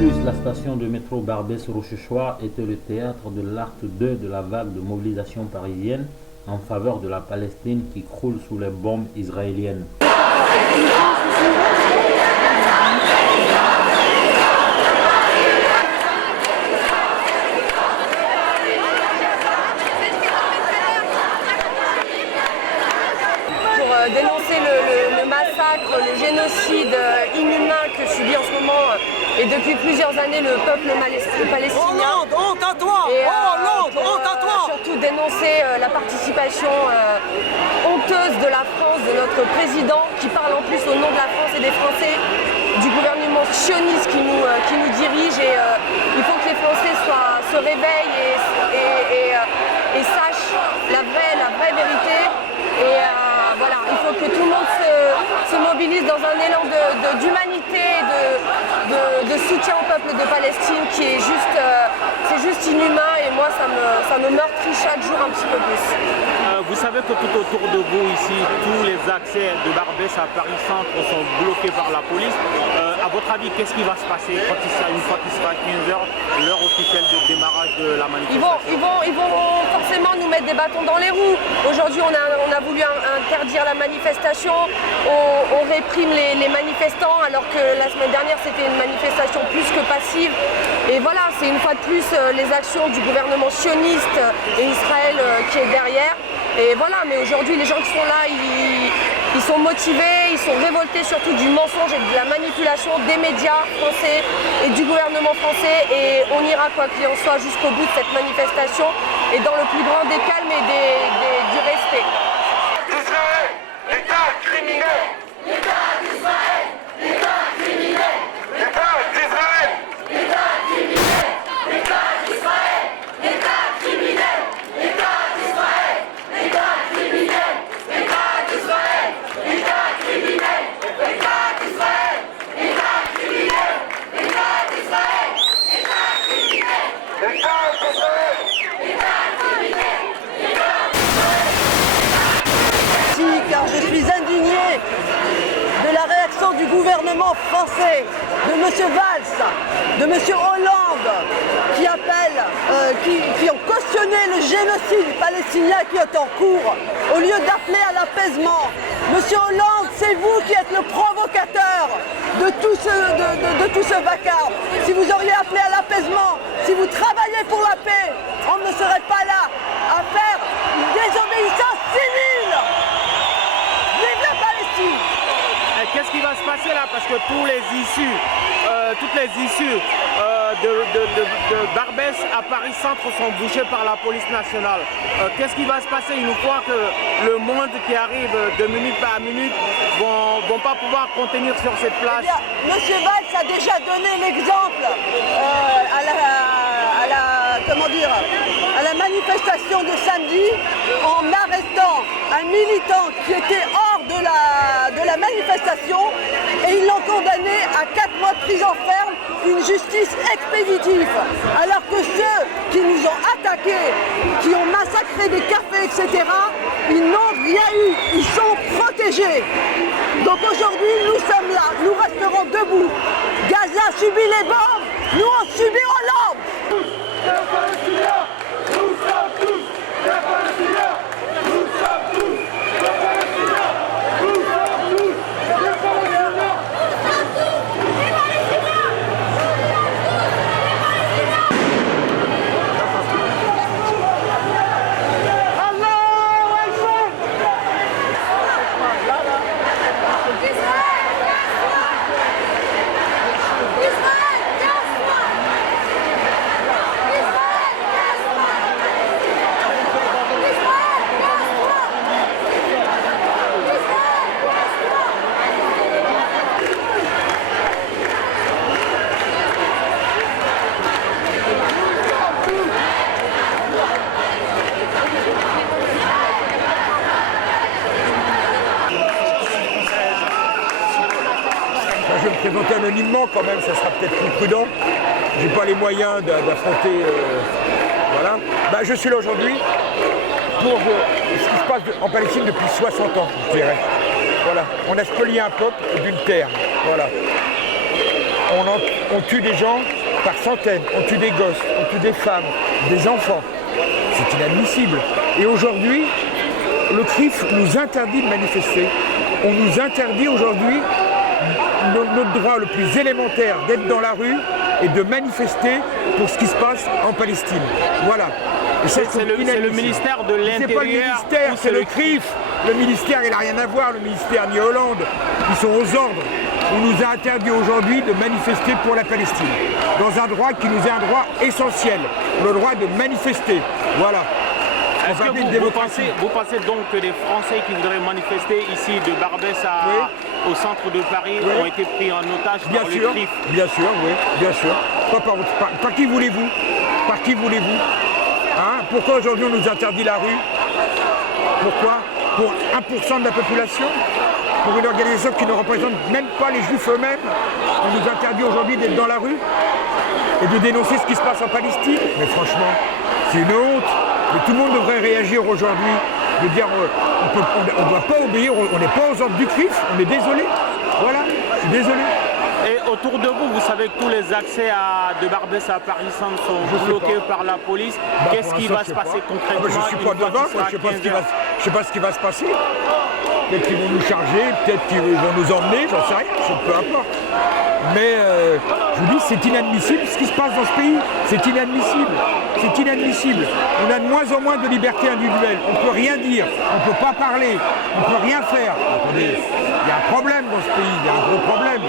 plus, la station de métro Barbès-Rochechouart était le théâtre de l'acte 2 de la vague de mobilisation parisienne en faveur de la Palestine qui croule sous les bombes israéliennes. Dénoncer le massacre, le génocide inhumain que subit en ce moment et depuis plusieurs années le peuple palestinien. Honte à toi! Et Honte à toi! surtout dénoncer la participation honteuse de la France, de notre président qui parle en plus au nom de la France et des Français, du gouvernement sioniste qui nous dirige et il faut que les Français se réveillent et sachent la vraie vérité. Et voilà, il faut que tout le monde se mobilise dans un élan d'humanité, de soutien au peuple de Palestine qui est c'est juste inhumain et moi ça me meurtrit chaque jour un petit peu plus. Vous savez que tout autour de vous ici, tous les accès de Barbès à Paris Centre sont bloqués par la police. À votre avis, qu'est-ce qui va se passer une fois qu'il sera 15h, l'heure officielle de démarrage de la manifestation? Ils vont forcément nous mettre des bâtons dans les roues. Aujourd'hui, on a voulu interdire la manifestation, on réprime les manifestants alors que la semaine dernière c'était une manifestation plus que passive. Et voilà, c'est une fois de plus les actions du gouvernement sioniste et Israël qui est derrière. Et voilà, mais aujourd'hui les gens qui sont là, ils sont motivés, ils sont révoltés surtout du mensonge et de la manipulation des médias français et du gouvernement français. Et on ira quoi qu'il en soit jusqu'au bout de cette manifestation et dans le plus grand des calmes et du respect. Israël, État criminel. L'État d'Israël, État criminel. L'État d'Israël, État criminel. L'État d'Israël, État criminel. L'État d'Israël, État criminel. L'État d'Israël, État criminel. L'État d'Israël, État criminel. L'État d'Israël, État criminel. L'État d'Israël, État criminel. Car je suis indigné de la réaction du gouvernement français, de M. Valls, de M. Hollande, qui ont cautionné le génocide palestinien qui est en cours, au lieu d'appeler à l'apaisement. M. Hollande, c'est vous qui êtes le provocateur de tout ce vacarme. Si vous auriez appelé à l'apaisement, si vous travaillez pour la paix, on ne serait pas là à faire une désobéissance civile. Vive la Palestine! Qu'est-ce qui va se passer là? Parce que toutes les issues de Barbès à Paris Centre sont bouchées par la police nationale. Qu'est-ce qui va se passer une fois que le monde qui arrive de minute par minute vont pas pouvoir contenir sur cette place? Monsieur Valls a déjà donné l'exemple à la manifestation de samedi en arrêtant un militant qui était hors de la manifestation et ils l'ont condamné à 4 mois de prison ferme, une justice expéditive. Alors que ceux qui nous ont attaqués, qui ont massacré des cafés, etc., ils n'ont rien eu, ils sont protégés. Donc aujourd'hui, nous sommes là, nous resterons debout. Gaza subit les bombes, nous on subit Hollande. Les Palestiniens, nous sommes tous les Palestiniens, nous sommes tous les Palestiniens, nous sommes tous les Palestiniens. Allahu Akbar. Je vais me présenter anonymement quand même, ça sera peut-être plus prudent. J'ai pas les moyens d'affronter. Voilà. Je suis là aujourd'hui pour ce qui se passe en Palestine depuis 60 ans, je dirais. Voilà. On a spolié un peuple d'une terre. Voilà. on tue des gens par centaines, on tue des gosses, on tue des femmes, des enfants. C'est inadmissible. Et aujourd'hui, le CRIF nous interdit de manifester. On nous interdit aujourd'hui notre droit le plus élémentaire d'être dans la rue et de manifester pour ce qui se passe en Palestine. Voilà. Et c'est le ministère de l'Intérieur. C'est pas le ministère, c'est le CRIF. Le ministère, il n'a rien à voir, le ministère ni Hollande. Ils sont aux ordres. On nous a interdit aujourd'hui de manifester pour la Palestine. Dans un droit qui nous est un droit essentiel. Le droit de manifester. Voilà. Est-ce que vous pensez donc que les Français qui voudraient manifester ici de Barbès au centre de Paris ont été pris en otage par le CRIF? Bien sûr, oui, bien sûr. Par qui voulez-vous? Par qui voulez-vous? Hein? Pourquoi aujourd'hui on nous interdit la rue? Pourquoi? Pour 1% de la population? Pour une organisation qui ne représente même pas les Juifs eux-mêmes? On nous interdit aujourd'hui d'être dans la rue et de dénoncer ce qui se passe en Palestine? Mais franchement, c'est une honte. Mais tout le monde devrait réagir aujourd'hui, de dire on ne doit pas obéir, on n'est pas aux ordres du CRIF, on est désolé. Voilà, je suis désolé. Et autour de vous, vous savez que tous les accès de Barbès à Paris Centre sont bloqués par la police. Qu'est-ce qui va se passer concrètement? Je ne suis pas devant, je ne sais pas ce qui va se passer. Peut-être qu'ils vont nous charger, peut-être qu'ils vont nous emmener, j'en sais rien, peu importe. Mais je vous dis, c'est inadmissible ce qui se passe dans ce pays. C'est inadmissible. C'est inadmissible. On a de moins en moins de liberté individuelle. On ne peut rien dire, on ne peut pas parler, on ne peut rien faire. Attendez, il y a un problème dans ce pays, il y a un gros problème.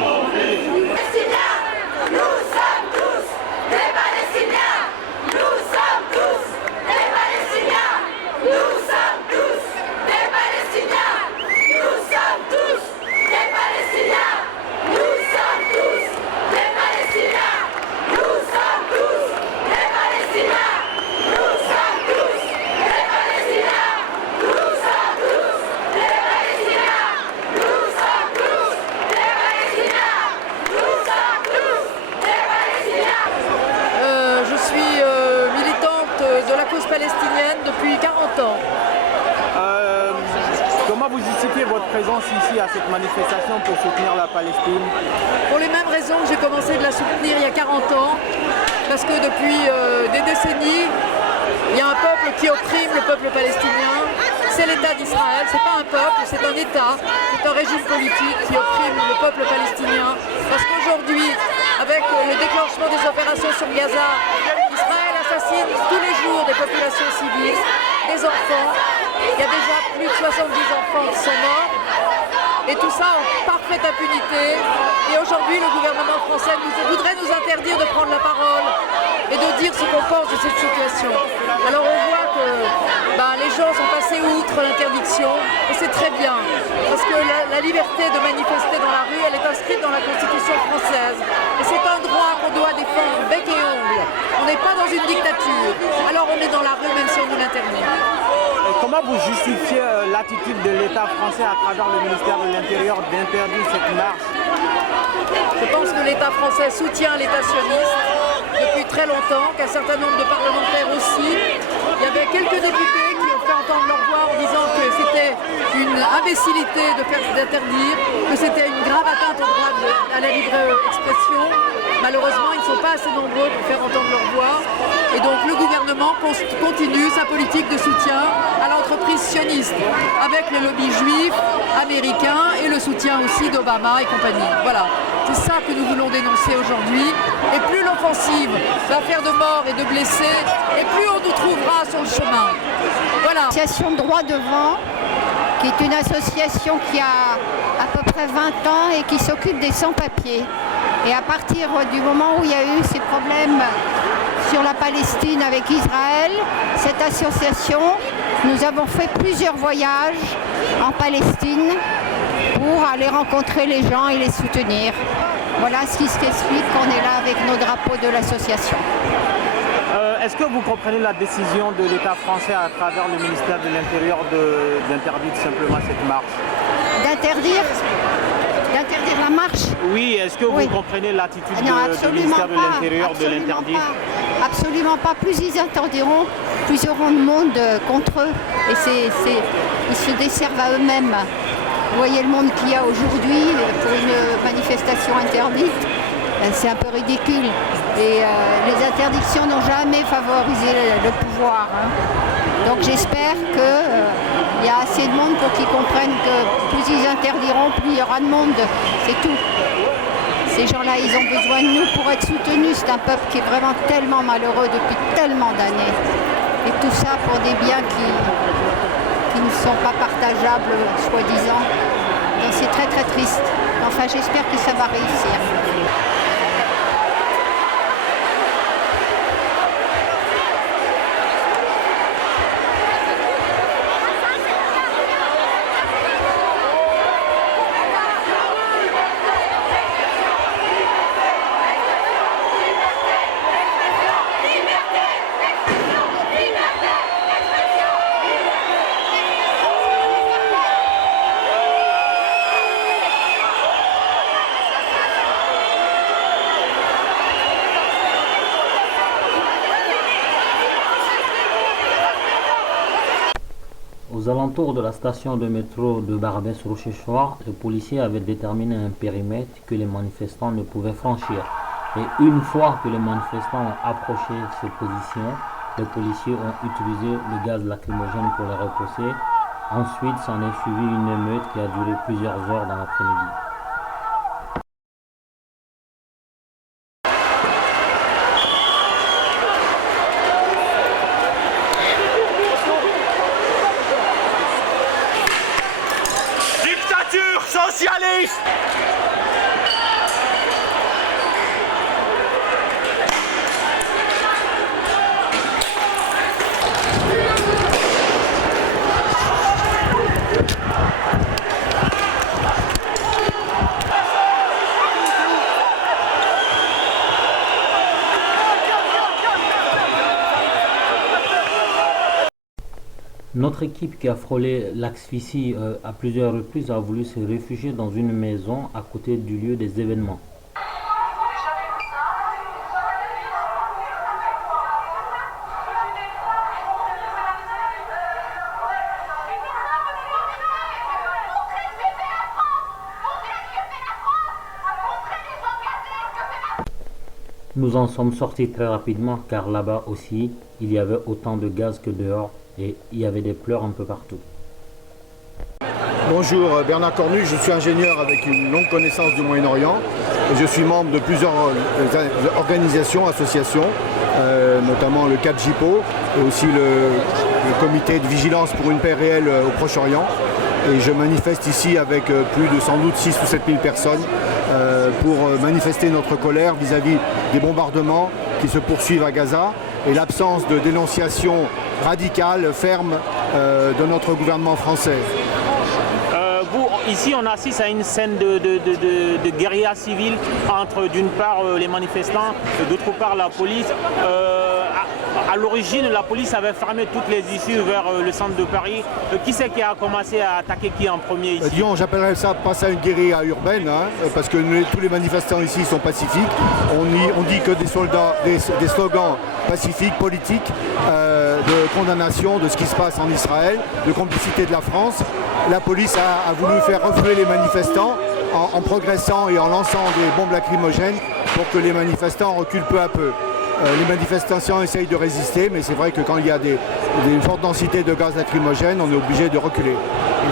palestinienne depuis 40 ans. Comment vous justifiez votre présence ici à cette manifestation pour soutenir la Palestine? Pour les mêmes raisons que j'ai commencé de la soutenir il y a 40 ans, parce que depuis des décennies, il y a un peuple qui opprime le peuple palestinien. C'est l'État d'Israël, c'est pas un peuple, c'est un État, c'est un régime politique qui opprime le peuple palestinien. Parce qu'aujourd'hui, avec le déclenchement des opérations sur Gaza, Israël assassine tous les jours des populations civiles, des enfants. Il y a déjà plus de 70 enfants qui sont morts. Et tout ça en parfaite impunité. Et aujourd'hui, le gouvernement français voudrait nous interdire de prendre la parole et de dire ce qu'on pense de cette situation. Alors on voit que les gens sont passés outre l'interdiction, et c'est très bien, parce que la liberté de manifester dans la rue, elle est inscrite dans la Constitution française. Et c'est un droit qu'on doit défendre bec et ongle. On n'est pas dans une dictature, alors on est dans la rue même si on nous l'interdit. Comment vous justifiez l'attitude de l'État français à travers le ministère de l'Intérieur d'interdire cette marche? Je pense que l'État français soutient l'État sioniste depuis très longtemps, qu'un certain nombre de parlementaires aussi. Il y avait quelques députés qui ont fait entendre leur voix en disant que c'était une imbécilité d'interdire, que c'était une grave atteinte au droit à la libre expression. Malheureusement, ils ne sont pas assez nombreux pour faire entendre leur voix. Et donc le gouvernement continue sa politique de soutien à l'entreprise sioniste, avec le lobby juif américain et le soutien aussi d'Obama et compagnie. Voilà, c'est ça que nous voulons dénoncer aujourd'hui. Et plus l'offensive va faire de morts et de blessés, et plus on nous trouvera sur le chemin. Voilà. L'association Droit Devant, qui est une association qui a à peu près 20 ans et qui s'occupe des sans-papiers. Et à partir du moment où il y a eu ces problèmes sur la Palestine avec Israël, cette association, nous avons fait plusieurs voyages en Palestine pour aller rencontrer les gens et les soutenir. Voilà ce qui s'explique qu'on est là avec nos drapeaux de l'association. Est-ce que vous comprenez la décision de l'État français à travers le ministère de l'Intérieur d'interdire simplement cette marche? D'interdire la marche? Oui, est-ce que vous comprenez l'attitude du ministère de l'Intérieur de l'interdire? Absolument pas. Plus ils interdiront, plus ils auront de monde contre eux. Et ils se desservent à eux-mêmes. Vous voyez le monde qu'il y a aujourd'hui pour une manifestation interdite. c'est un peu ridicule. Et les interdictions n'ont jamais favorisé le pouvoir. Hein. Donc j'espère qu'il y a assez de monde pour qu'ils comprennent que plus ils interdiront, plus il y aura de monde. C'est tout. Ces gens-là, ils ont besoin de nous pour être soutenus. C'est un peuple qui est vraiment tellement malheureux depuis tellement d'années. Et tout ça pour des biens qui ne sont pas partageables, soi-disant. Donc c'est très très triste. Enfin, j'espère que ça va réussir. Aux alentours de la station de métro de Barbès-Rochechouart, les policiers avaient déterminé un périmètre que les manifestants ne pouvaient franchir. Et une fois que les manifestants ont approché ces positions, les policiers ont utilisé le gaz lacrymogène pour les repousser. Ensuite, s'en est suivi une émeute qui a duré plusieurs heures dans l'après-midi. Socialiste! Notre équipe qui a frôlé l'asphyxie à plusieurs reprises a voulu se réfugier dans une maison à côté du lieu des événements. Nous en sommes sortis très rapidement car là-bas aussi, il y avait autant de gaz que dehors et il y avait des pleurs un peu partout. Bonjour, Bernard Cornu, je suis ingénieur avec une longue connaissance du Moyen-Orient. Je suis membre de plusieurs organisations, associations, notamment le CAP-JIPO et aussi le comité de vigilance pour une paix réelle au Proche-Orient. Et je manifeste ici avec plus de sans doute 6 ou 7 000 personnes pour manifester notre colère vis-à-vis des bombardements qui se poursuivent à Gaza et l'absence de dénonciation radicale, ferme de notre gouvernement français. Ici, on assiste à une scène de guérilla civile entre d'une part les manifestants et d'autre part la police. À l'origine, la police avait fermé toutes les issues vers le centre de Paris. Qui c'est qui a commencé à attaquer qui en premier ici? Disons, j'appellerais ça pas ça une guérilla urbaine, hein, parce que tous les manifestants ici sont pacifiques. On dit que des slogans pacifiques, politiques, de condamnation de ce qui se passe en Israël, de complicité de la France. La police a voulu faire refluer les manifestants en progressant et en lançant des bombes lacrymogènes pour que les manifestants reculent peu à peu. Les manifestants essayent de résister, mais c'est vrai que quand il y a une forte densité de gaz lacrymogène, on est obligé de reculer.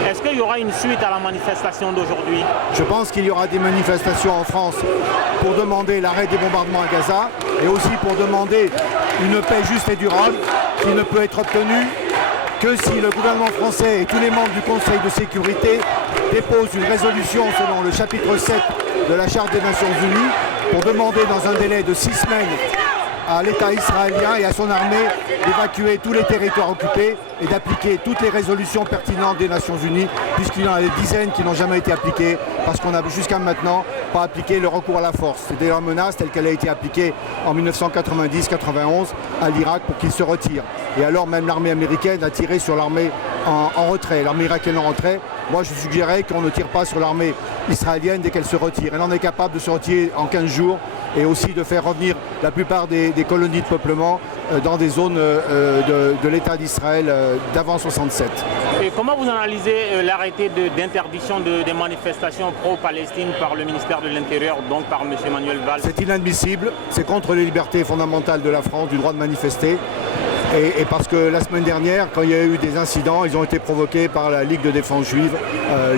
Est-ce qu'il y aura une suite à la manifestation d'aujourd'hui? Je pense qu'il y aura des manifestations en France pour demander l'arrêt des bombardements à Gaza et aussi pour demander une paix juste et durable qui ne peut être obtenue que si le gouvernement français et tous les membres du Conseil de sécurité déposent une résolution selon le chapitre 7 de la Charte des Nations Unies pour demander dans un délai de 6 semaines à l'État israélien et à son armée d'évacuer tous les territoires occupés et d'appliquer toutes les résolutions pertinentes des Nations Unies, puisqu'il y en a des dizaines qui n'ont jamais été appliquées, parce qu'on n'a jusqu'à maintenant pas appliqué le recours à la force. C'est d'ailleurs une menace telle qu'elle a été appliquée en 1990-91 à l'Irak pour qu'il se retire. Et alors même l'armée américaine a tiré sur l'armée en retrait, l'armée irakienne en retrait. Moi je suggérais qu'on ne tire pas sur l'armée israélienne dès qu'elle se retire. Elle en est capable de se retirer en 15 jours et aussi de faire revenir la plupart des colonies de peuplement dans des zones de l'État d'Israël d'avant 67. Et comment vous analysez l'arrêté d'interdiction des manifestations pro-Palestine par le ministère de l'Intérieur, donc par M. Manuel Valls? C'est inadmissible, c'est contre les libertés fondamentales de la France, du droit de manifester. Et parce que la semaine dernière, quand il y a eu des incidents, ils ont été provoqués par la Ligue de défense juive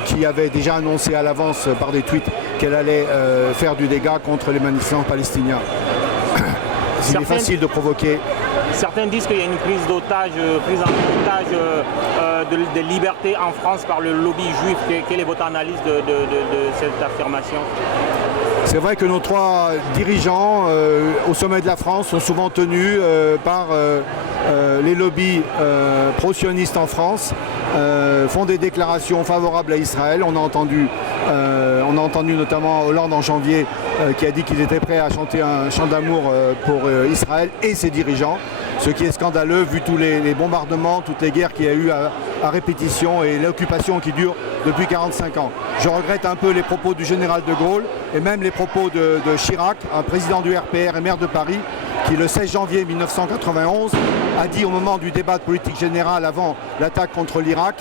qui avait déjà annoncé à l'avance par des tweets qu'elle allait faire du dégât contre les manifestants palestiniens. Il est facile de provoquer. Certains disent qu'il y a une prise en otage de liberté en France par le lobby juif. Quelle est votre analyse de cette affirmation? C'est vrai que nos trois dirigeants au sommet de la France sont souvent tenus par les lobbies pro-sionistes en France, font des déclarations favorables à Israël. On a entendu notamment Hollande en janvier qui a dit qu'il était prêt à chanter un chant d'amour pour Israël et ses dirigeants, ce qui est scandaleux vu tous les bombardements, toutes les guerres qu'il y a eu à répétition et l'occupation qui dure depuis 45 ans. Je regrette un peu les propos du général de Gaulle et même les propos de Chirac, un président du RPR et maire de Paris, qui le 16 janvier 1991 a dit au moment du débat de politique générale avant l'attaque contre l'Irak: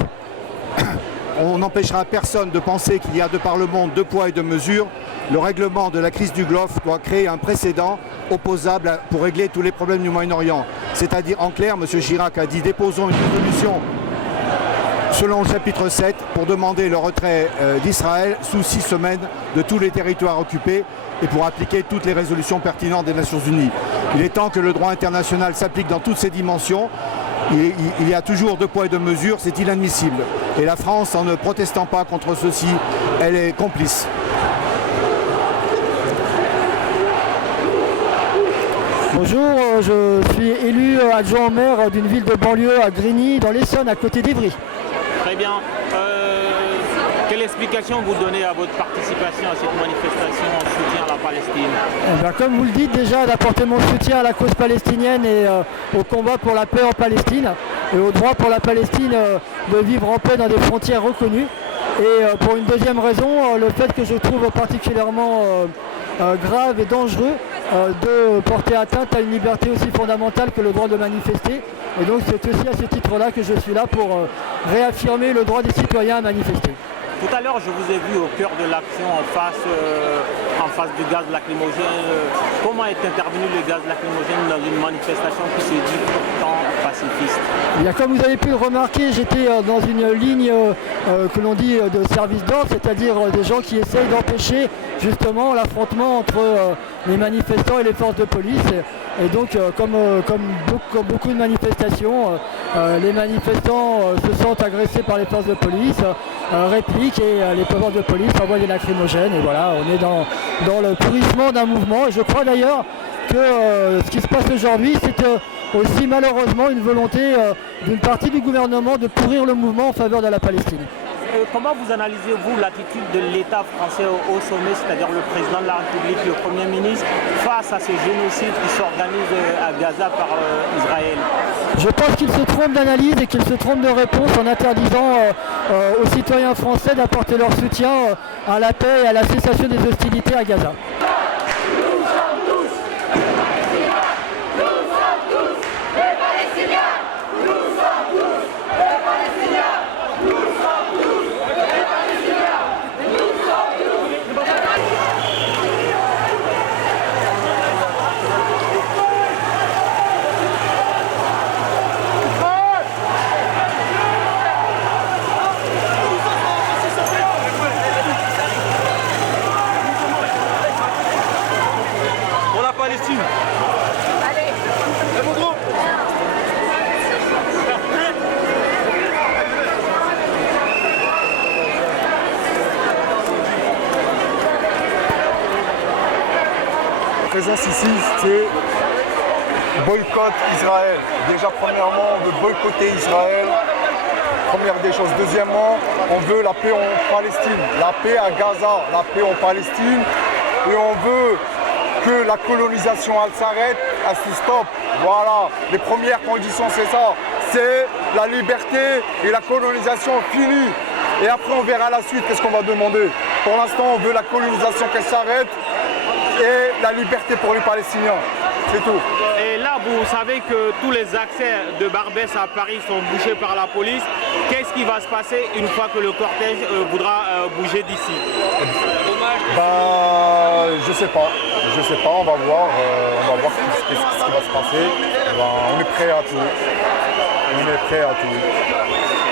on n'empêchera personne de penser qu'il y a de par le monde deux poids et deux mesures. Le règlement de la crise du Golfe doit créer un précédent opposable pour régler tous les problèmes du Moyen-Orient. C'est-à-dire, en clair, M. Chirac a dit: déposons une résolution selon le chapitre 7 pour demander le retrait d'Israël sous 6 semaines de tous les territoires occupés et pour appliquer toutes les résolutions pertinentes des Nations Unies. Il est temps que le droit international s'applique dans toutes ses dimensions. Il y a toujours deux poids et deux mesures, c'est inadmissible. Et la France, en ne protestant pas contre ceci, elle est complice. Bonjour, je suis élu adjoint au maire d'une ville de banlieue à Grigny, dans l'Essonne, à côté d'Ivry. Très bien. Quelle explication vous donnez à votre participation à cette manifestation en soutien à la Palestine? Eh bien, comme vous le dites déjà, d'apporter mon soutien à la cause palestinienne et au combat pour la paix en Palestine et au droit pour la Palestine de vivre en paix dans des frontières reconnues. Et pour une deuxième raison, le fait que je trouve particulièrement grave et dangereux de porter atteinte à une liberté aussi fondamentale que le droit de manifester. Et donc c'est aussi à ce titre-là que je suis là pour réaffirmer le droit des citoyens à manifester. Tout à l'heure, je vous ai vu au cœur de l'action en face du gaz lacrymogène. Comment est intervenu le gaz lacrymogène dans une manifestation qui se dit pourtant pacifiste? Eh bien, comme vous avez pu le remarquer, j'étais dans une ligne que l'on dit de service d'ordre, c'est-à-dire des gens qui essayent d'empêcher justement l'affrontement entre les manifestants et les forces de police. Et donc, comme beaucoup de manifestations, les manifestants se sentent agressés par les forces de police, répliquent et les forces de police envoient des lacrymogènes. Et voilà, on est dans le pourrissement d'un mouvement. Et je crois d'ailleurs que ce qui se passe aujourd'hui, c'est aussi malheureusement une volonté d'une partie du gouvernement de pourrir le mouvement en faveur de la Palestine. Comment vous analysez-vous l'attitude de l'État français au sommet, c'est-à-dire le président de la République, le Premier ministre, face à ce génocide qui s'organise à Gaza par Israël? Je pense qu'il se trompe d'analyse et qu'il se trompe de réponse en interdisant aux citoyens français d'apporter leur soutien à la paix et à la cessation des hostilités à Gaza. Présence ici, c'est boycott Israël. Déjà, premièrement, on veut boycotter Israël. Première des choses. Deuxièmement, on veut la paix en Palestine, la paix à Gaza, la paix en Palestine. Et on veut que la colonisation, elle s'arrête, elle se stoppe. Voilà, les premières conditions, c'est ça. C'est la liberté et la colonisation finie. Et après, on verra la suite, qu'est-ce qu'on va demander. Pour l'instant, on veut la colonisation qu'elle s'arrête et la liberté pour les Palestiniens. c'est tout. Et là, vous savez que tous les accès de Barbès à Paris sont bouchés par la police. Qu'est-ce qui va se passer une fois que le cortège voudra bouger d'ici? Ben, je sais pas, on va voir ce qui va se passer. Ben, on est prêt à tout.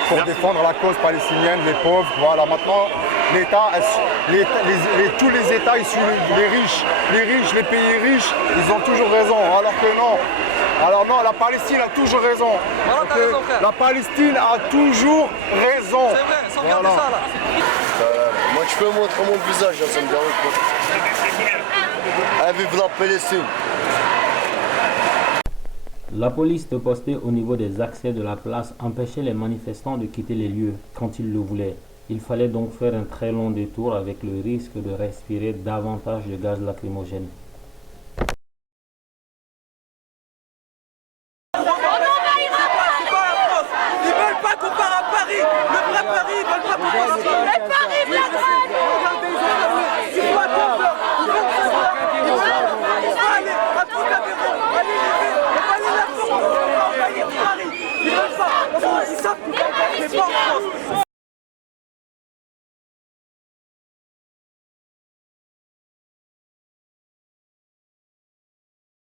Pour défendre la cause palestinienne, les pauvres. Voilà, maintenant, l'État, tous les États issus, les riches, les pays riches, ils ont toujours raison. Alors que non. Alors non, la Palestine a toujours raison. La Palestine a toujours raison. C'est vrai, sans regarder ça là. Moi, tu peux montrer mon visage, ça me dérange pas. Vive la Palestine. La police postée au niveau des accès de la place empêchait les manifestants de quitter les lieux quand ils le voulaient. Il fallait donc faire un très long détour avec le risque de respirer davantage de gaz lacrymogène. Ils veulent pas qu'on part à Paris. Le vrai Paris, ils veulent pas qu'on part à Paris.